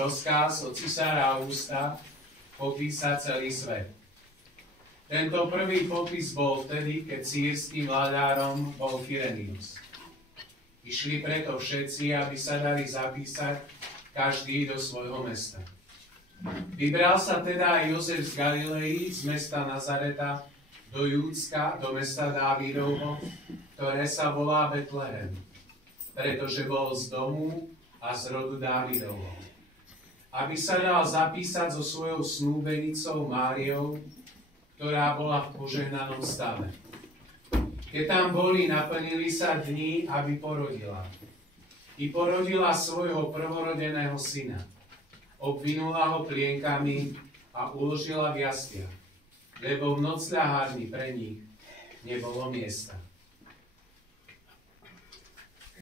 rozkaz od cisára Augusta popísať celý svet. Tento prvý popis bol vtedy, keď sýrským vládárom bol Kyrenius. Išli preto všetci, aby sa dali zapísať každý do svojho mesta. Vybral sa teda aj Jozef z Galilei, z mesta Nazareta, do Júdska, do mesta Dávidovho, ktoré sa volá Betlehem, pretože bol z domu a z rodu Dávidovho. Aby sa dal zapísať so svojou snúbenicou Máriou, ktorá bola v požehnanom stave. Keď tam boli, naplnili sa dni, aby porodila. I porodila svojho prvorodeného syna. Obvinula ho plienkami a uložila v jasliach, lebo v nocľahárni pre nich nebolo miesta.